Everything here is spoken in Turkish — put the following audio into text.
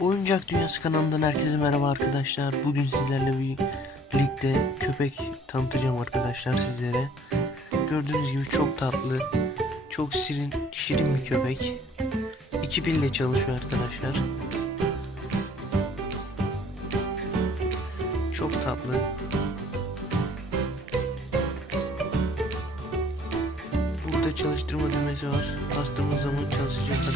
Oyuncak Dünyası kanalından herkese merhaba arkadaşlar. Bugün sizlerle birlikte köpek tanıtacağım arkadaşlar sizlere. Gördüğünüz gibi çok tatlı, çok şirin, şirin bir köpek. İki pille çalışıyor arkadaşlar. Çok tatlı. Burada çalıştırma düğmesi var. Bastığımız zaman çalışacak.